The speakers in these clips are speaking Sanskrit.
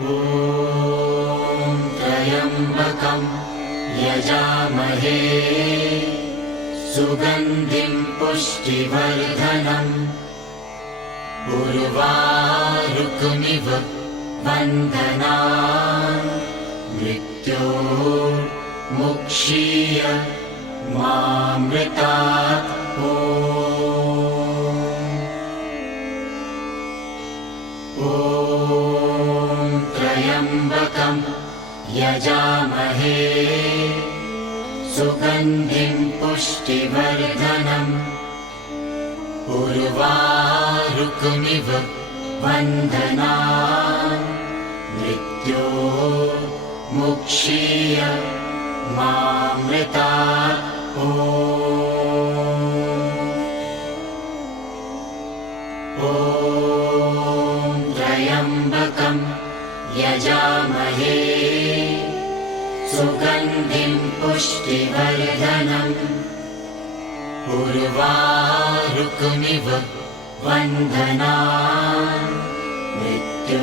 ॐ त्र्यम्बकं यजामहे सुगन्धिं पुष्टिवर्धनम् उर्वारुकमिव बन्धनान् मृत्योर्मुक्षीय मामृतात्। ॐ त्र्यम्बकं यजामहे सुगन्धिं पुष्टिवर्धनम् उर्वारुकमिव बन्धनान् मृत्योर्मुक्षीय मामृतात्। ॐ त्र्यम्बकं यजामहे सुगन्धिं पुष्टिवर्धनम् उर्वारुकमिव बन्धनान् मृत्योर्मुक्षीय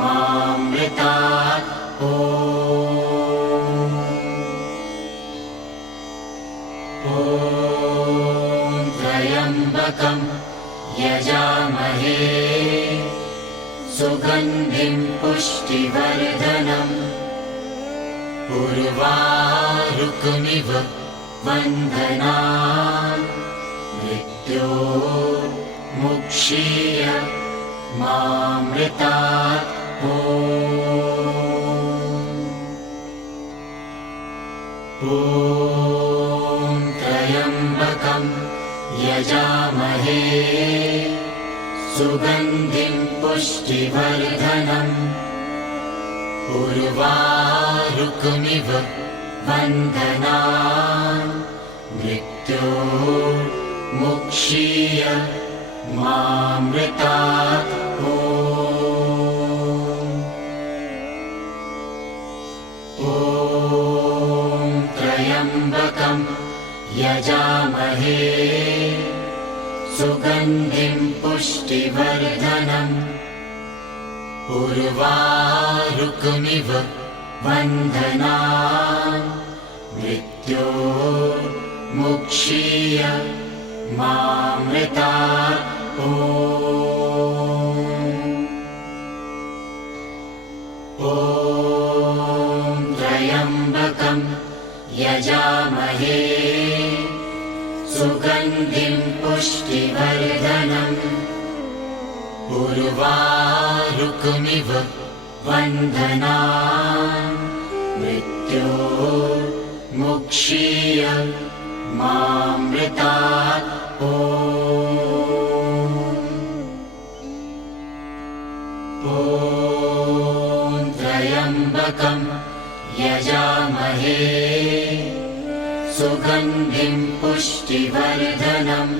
मामृतात्। ॐ त्र्यम्बकं यजामहे सुगन्धिं पुष्टिवर्धनम् उर्वारुकमिव बन्धनान् मृत्योर्मुक्षीय मामृतात्। ॐ त्र्यम्बकं यजामहे सुगन्धिं पुष्टिवर्धनम् उर्वारुकमिव बन्धनान् मृत्योर्मुक्षीय मामृतात्। ॐ त्र्यम्बकं यजामहे सुगन्धिं पुष्टिवर्धनम् उर्वारुकमिव बन्धनान् मृत्योर्मुक्षीय मामृतात्। ॐ त्र्यम्बकं यजामहे सुगन्धिं पुष्टिवर्धनम् उर्वारुकमिव बन्धनान् मृत्योर्मुक्षीय मामृतात्। ॐ त्र्यम्बकं यजामहे सुगन्धिं पुष्टिवर्धनम्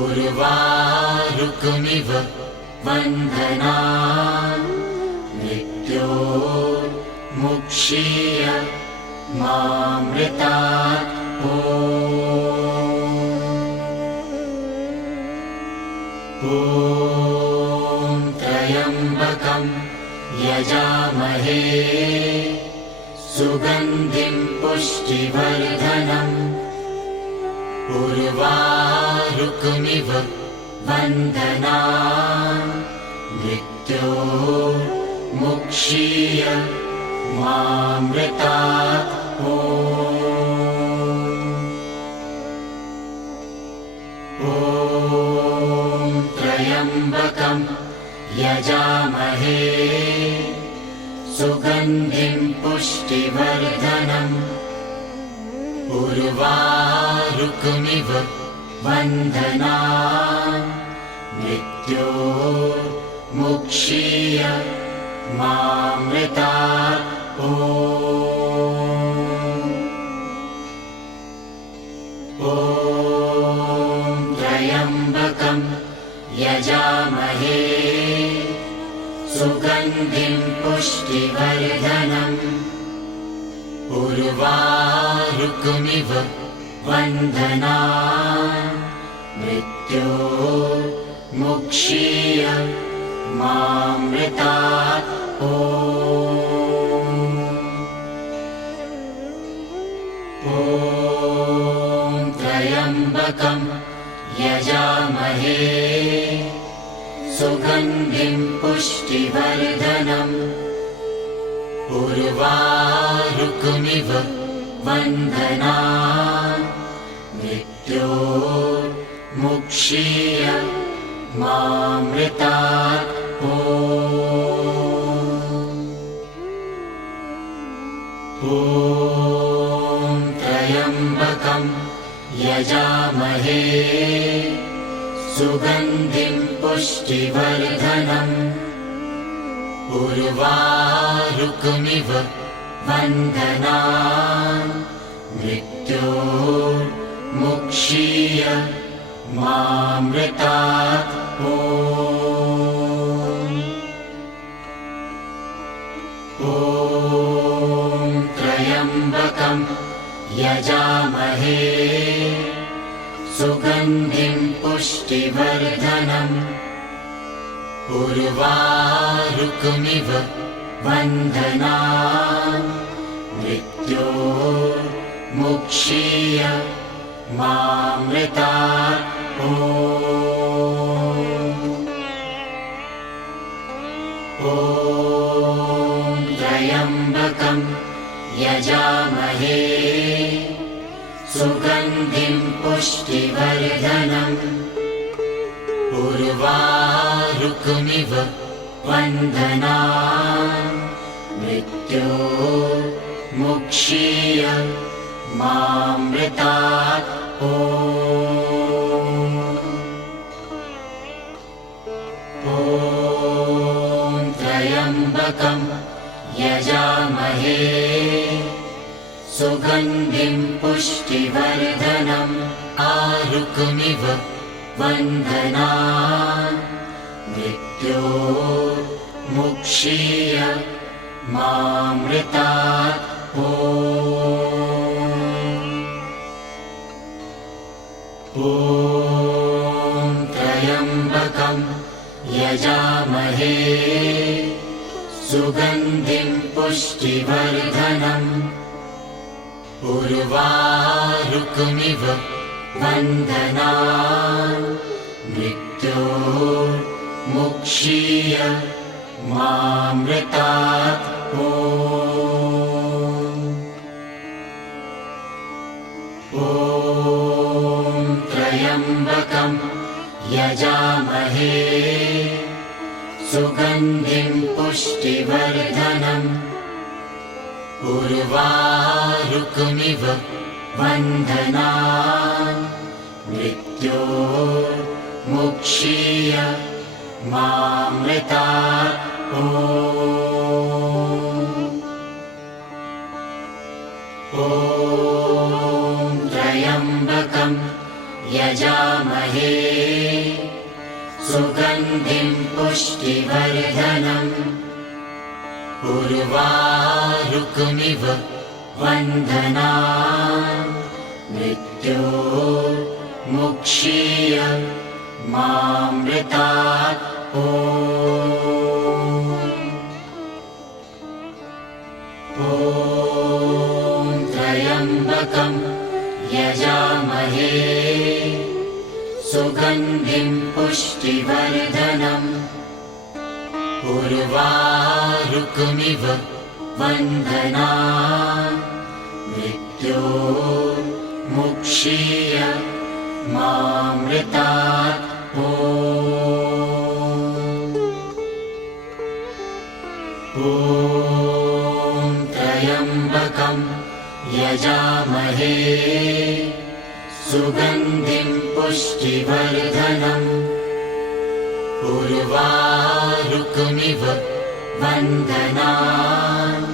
उर्वारुकमिव बन्धनान् मृत्योर्मुक्षीय मामृतात्। ॐ त्र्यम्बकं यजामहे सुगन्धिं पुष्टिवर्धनम् उर्वारुकमिव बन्धनान् मृत्योर्मुक्षीय मामृतात्। ॐ त्र्यम्बकं यजामहे सुगन्धिं पुष्टिवर्धनम् उर्वारुकमिव बन्धनान् मृत्योर्मुक्षीय मामृतात्। ॐ त्र्यम्बकं यजामहे सुगन्धिं पुष्टिवर्धनम् उर्वारुकमिव बन्धनान् मृत्योर्मुक्षीय मुक्षीय मामृतात् ॐ त्र्यम्बकं यजामहे सुगन्धिं पुष्टिवर्धनम् उर्वारुकमिव बन्धनान् मृत्योर्मुक्षीय मामृतात् ॐ त्र्यम्बकं यजामहे सुगन्धिं पुष्टिवर्धनम् उर्वारुकमिव बन्धनान् मृत्योर्मुक्षीय मामृतात् ॐ त्र्यम्बकं यजामहे सुगन्धिं पुष्टिवर्धनम् उर्वारुकमिव बन्धनान् मृत्योर्मुक्षीय मामृतात् ॐ त्र्यम्बकं यजामहे सुगन्धिं पुष्टिवर्धनम् उर्वारुकमिव बन्धनान् मृत्योर्मुक्षीय मामृतात् ॐ त्र्यम्बकं यजामहे सुगन्धिं पुष्टिवर्धनम् आरुकमिव बन्धनान् मृत्योर्मुक्षीय मामृतात् ॐ त्र्यम्बकं यजामहे सुगन्धिं पुष्टिवर्धनम् उर्वारुकमिव बन्धनान् मृत्योर्मुक्षीय मामृतात् ॐ त्र्यम्बकं यजामहे सुगन्धिं पुष्टिवर्धनम् उर्वारुकमिव बन्धनान् मृत्योर्मुक्षीय मामृतात् ॐ त्र्यम्बकं यजामहे सुगन्धिं पुष्टिवर्धनम् उर्वारुकमिव बन्धनान् मृत्योर्मुक्षीय मामृतात् ॐ त्र्यम्बकं यजामहे सुगन्धिं पुष्टिवर्धनम् उर्वारुकमिव बन्धनान् मृत्योर्मुक्षीय मामृतात् ॐ त्र्यम्बकं यजामहे सुगन्धिं पुष्टिवर्धनम् उर्वारुकमिव बन्धनान्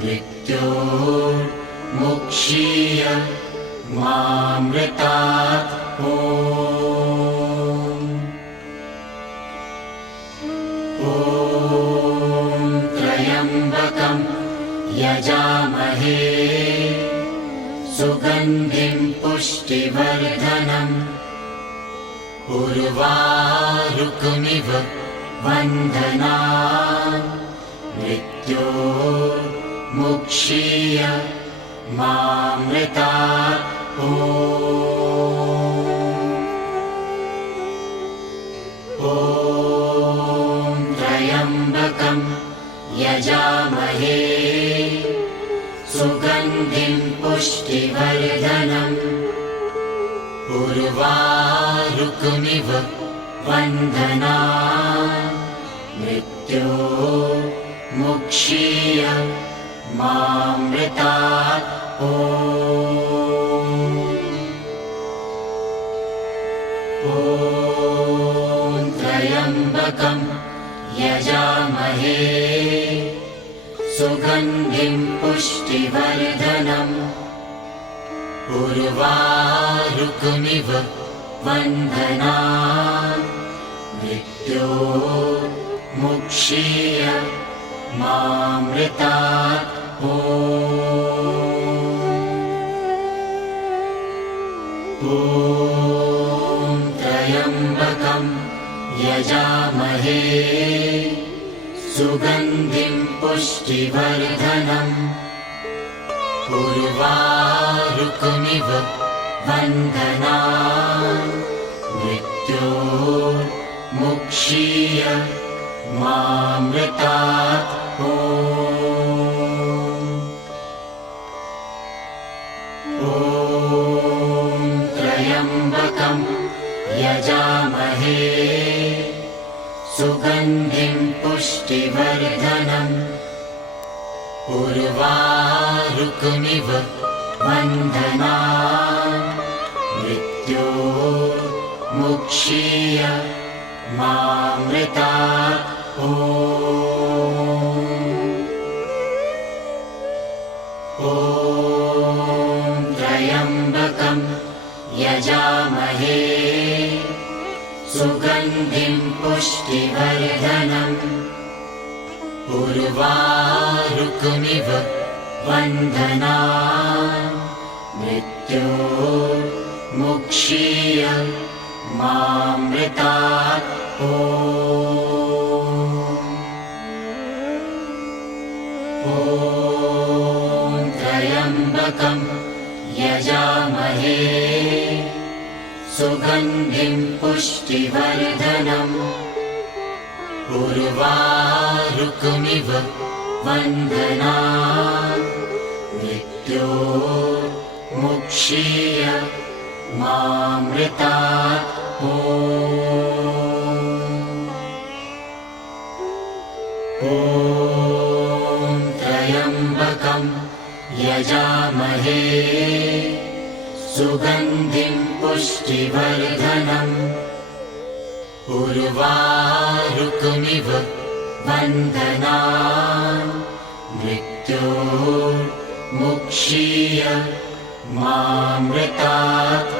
मृत्योर्मुक्षीय मामृतात् ॐ त्र्यम्बकं यजामहे सुगन्धिं पुष्टिवर्धनम् उर्वारुकमिव बन्धनान् मृत्योर्मुक्षीय मामृतात् ॐ त्र्यम्बकं यजामहे सुगन्धिं पुष्टिवर्धनम् उर्वारुकमिव बन्धनान् मृत्योर्मुक्षीय मामृतात् ॐ त्र्यम्बकं यजामहे सुगन्धिं पुष्टिवर्धनम् उर्वारुकमिव बन्धनान् मृत्योर्मुक्षीय मामृतात् ॐ त्र्यम्बकं यजामहे सुगन्धिं पुष्टिवर्धनम् उर्वारुकमिव बन्धनान् मृत्योर्मुक्षीय मामृतात् ॐ त्र्यम्बकं यजामहे सुगन्धिं पुष्टिवर्धनम् उर्वारुकमिव बन्धनान् मृत्योर्मुक्षीय मामृतात् ॐ त्र्यम्बकं यजामहे सुगन्धिं पुष्टिवर्धनम् उर्वारुकमिव बन्धनान् मृत्योर्मुक्षीय मामृतात् ॐ त्र्यम्बकं यजामहे सुगन्धिं पुष्टिवर्धनम् उर्वारुकमिव बन्धनान् मृत्योर्मुक्षीय मामृतात् ॐ त्र्यम्बकं यजामहे सुगन्धिं पुष्टिवर्धनम् उर्वारुकमिव बन्धनान् मृत्योर्मुक्षीय मामृतात्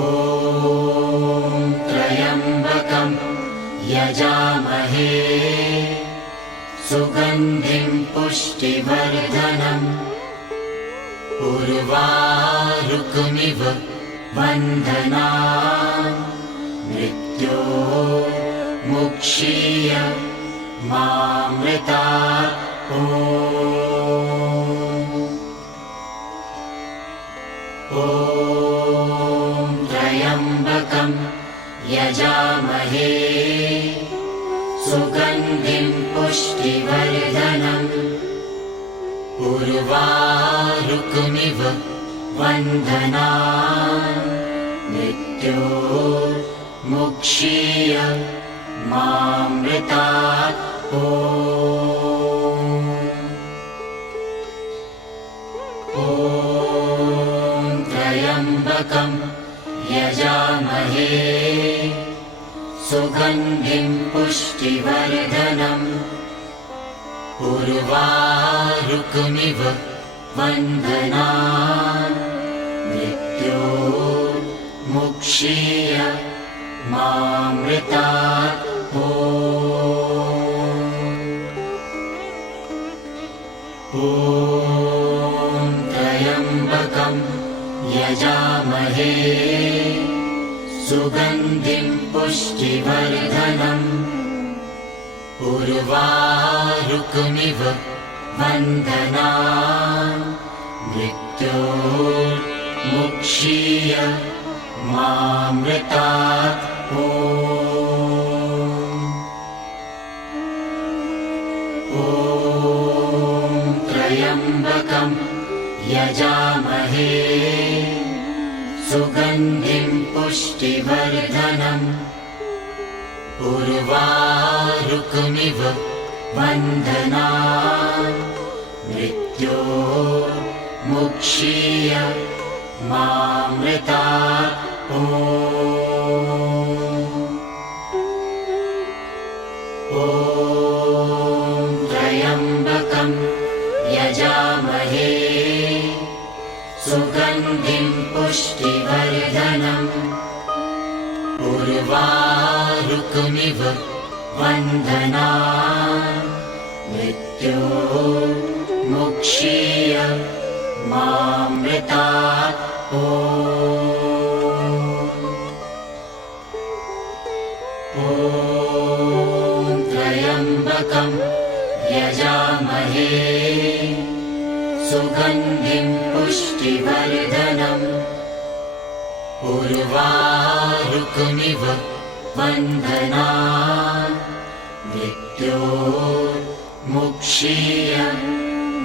ॐ त्र्यम्बकं यजामहे सुगन्धिं पुष्टिवर्धनम् उर्वारुकमिव बन्धनान् मृत्योर्मुक्षीय मामृतात् ॐ त्र्यम्बकं यजामहे सुगन्धिं पुष्टिवर्धनम् उर्वारुकमिव बन्धनान् मृत्योर्मुक्षीय मामृतात् ॐ त्र्यम्बकं यजामहे सुगन्धिं पुष्टिवर्धनम् उर्वारुकमिव बन्धनान् मृत्योर्मुक्षीय मामृतात् ॐ त्र्यम्बकं यजामहे सुगन्धिं पुष्टिवर्धनम् उर्वारुकमिव वन्दनान् मृत्योर्मुक्षीय मामृतात् ॐ त्र्यम्बकं यजामहे सुगन्धिं पुष्टिवर्धनम् उर्वारुकमिव वन्दनान् मृत्योर्मुक्षीय मामृतात् ॐ त्र्यम्बकं यजामहे सुगन्धिं पुष्टिवर्धनम् उर्वारुकमिव वन्दनान् मृत्योर्मुक्षीय मामृतात् ॐ त्र्यम्बकं यजामहे सुगन्धिं पुष्टिवर्धनम् उर्वारुकमिव वन्दनान् मृत्योर्मुक्षीय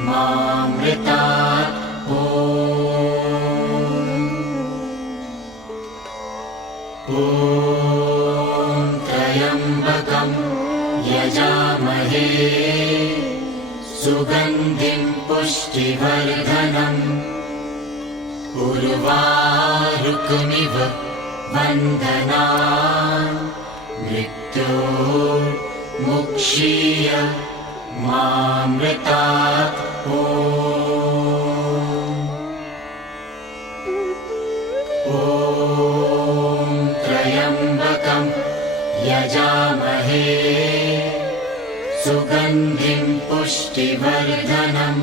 मामृतात् ॐ त्र्यम्बकं यजामहे सुगन्धिं पुष्टिवर्धनम् उर्वारुकमिव वन्दनान् मृत्योर्मुक्षीय मामृतात् ॐ त्र्यम्बकं यजामहे सुगन्धिं पुष्टिवर्धनम्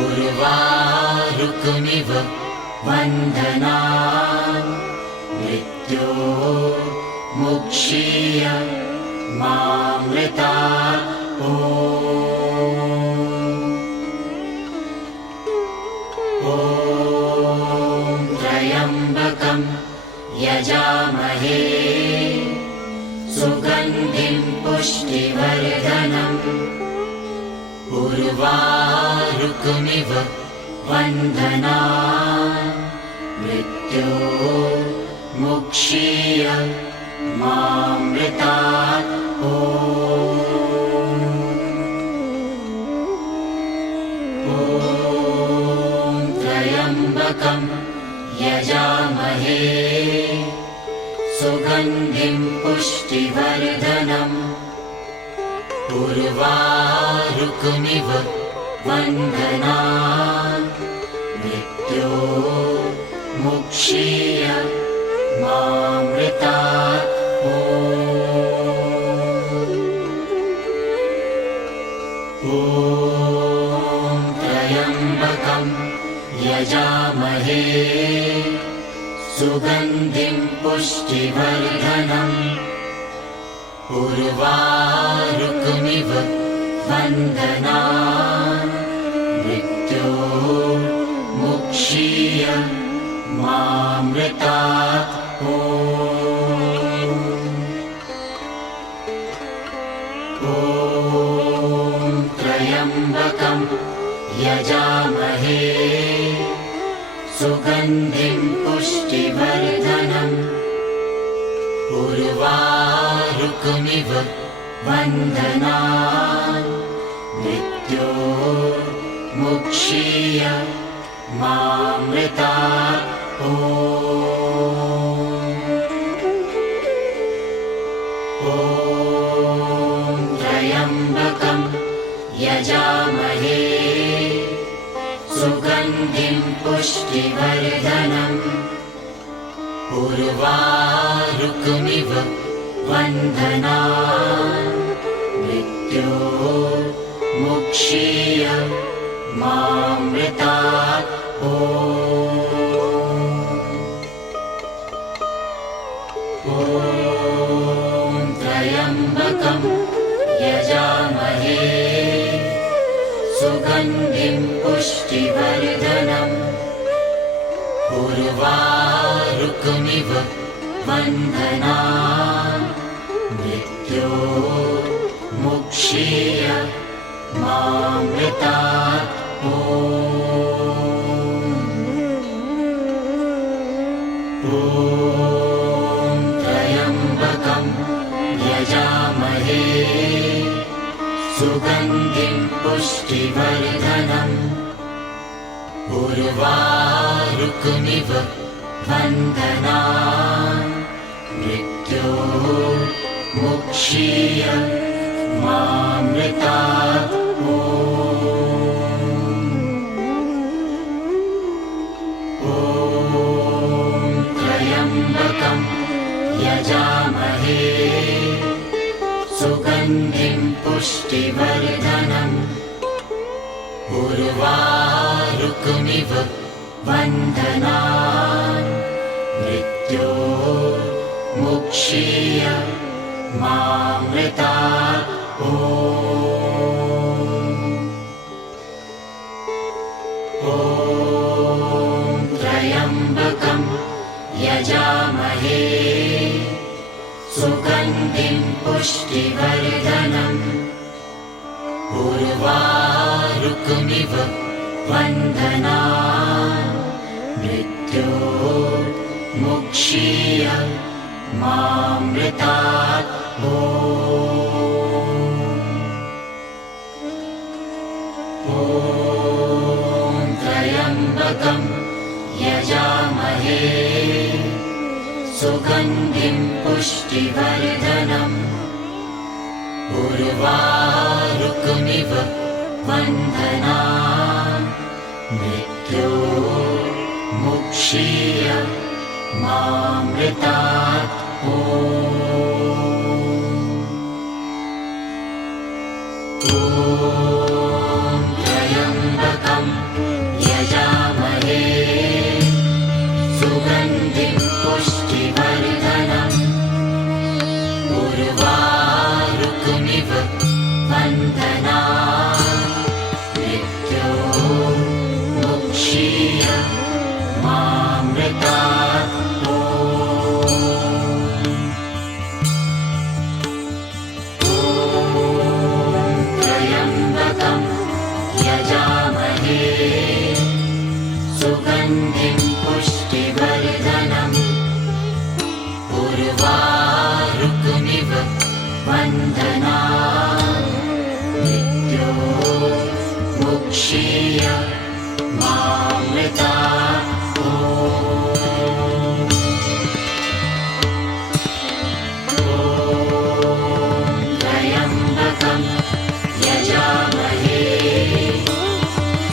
उर्वारुकमिव वन्दनान् मृत्योर्मुक्षीय मामृतात् ॐ त्र्यम्बकं यजामहे सुगन्धिं पुष्टिवर्धनम् उर्वारुकमिव वन्दनान् मृत्योर्मुक्षीय मामृतात् ॐ त्र्यम्बकं यजामहे सुगन्धिं पुष्टिवर्धनम् उर्वारुकमिव वन्दनान् मृत्योर्मुक्षीय मामृतात् ॐ त्र्यम्बकं यजामहे सुगन्धिं पुष्टिवर्धनम् उर्वारुकमिव वन्दनान् मृत्योर्मुक्षीय मामृतात् ॐ त्र्यम्बकं यजामहे सुगन्धिं पुष्टिवर्धनम् उर्वारुकमिव वन्दनान् मृत्योर्मुक्षीय मामृतात् ॐ त्र्यम्बकं यजामहे सुगन्धिं पुष्टिवर्धनम् उर्वारुकमिव वन्दनान् मृत्योर्मुक्षीय मामृतात् ॐ त्र्यम्बकं यजामहे सुगन्धिं पुष्टिवर्धनम् उर्वारुकमिव बन्धनान् मृत्योर्मुक्षीय मामृतात् ॐ त्र्यम्बकं यजामहे सुगन्धिं पुष्टिवर्धनम् उर्वारुकमिव बन्धनान् मृत्योर्मुक्षीय मामृतात् त्र्यम्बकं यजामहे सुगन्धिं पुष्टिवर्धनम् उर्वारुकमिव बन्धनान् मृत्योर्मुक्षीय मामृतात् ॐ त्र्यम्बकं यजामहे सुगन्धिं पुष्टिवर्धनम् उर्वारुकमिव बन्धनान् मृत्योर्मुक्षीय मामृतात् ॐ त्र्यम्बकं यजामहे सुगन्धिं पुष्टिवर्धनम् उर्वारुकमिव बन्धनान् मृत्योर्मुक्षीय मामृतात् ॐ त्र्यम्बकं यजामहे सुगन्धिं पुष्टिवर्धनम् उर्वारुकमिव बन्धनान् मृत्योर्मुक्षीय मामृतात् त्र्यम्बकं यजामहे सुगन्धिं पुष्टिवर्धनम् उर्वारुकमिव बन्धनान् मृत्योर्मुक्षीय मामृतात् त्र्यम्बकं यजामहे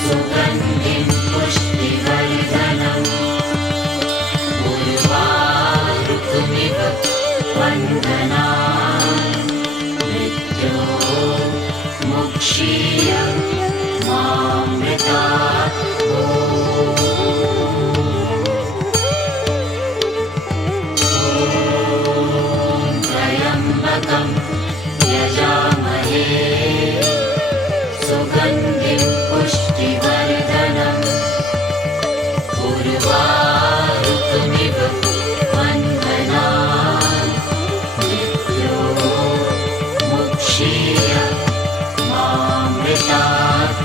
सुगन्धिं पुष्टिवर्धनम् उर्वारुकमिव बन्धनान् मृत्योर्मुक्षीय मामृतात् त्र्यम्बकं यजामहे सुगन्धिं पुष्टिवर्धनम् उर्वारुकमिव बन्धनान् मृत्योर्मुक्षीय मामृतात्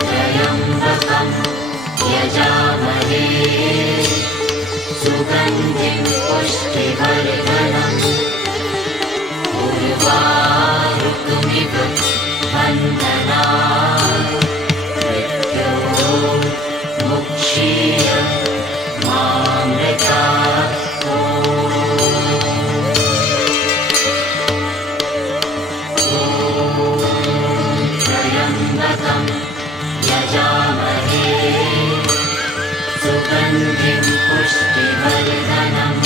त्र्यम्बकं यजामहे सुगन्धिं पुष्टिवर्धनम् उर्वारुकमिव बन्धनान् मृत्योर्मुक्षीय मामृतात् त्र्यम्बकं यजामहे सुगन्धिं पुष्टिवर्धनम्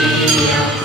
मुक्षीय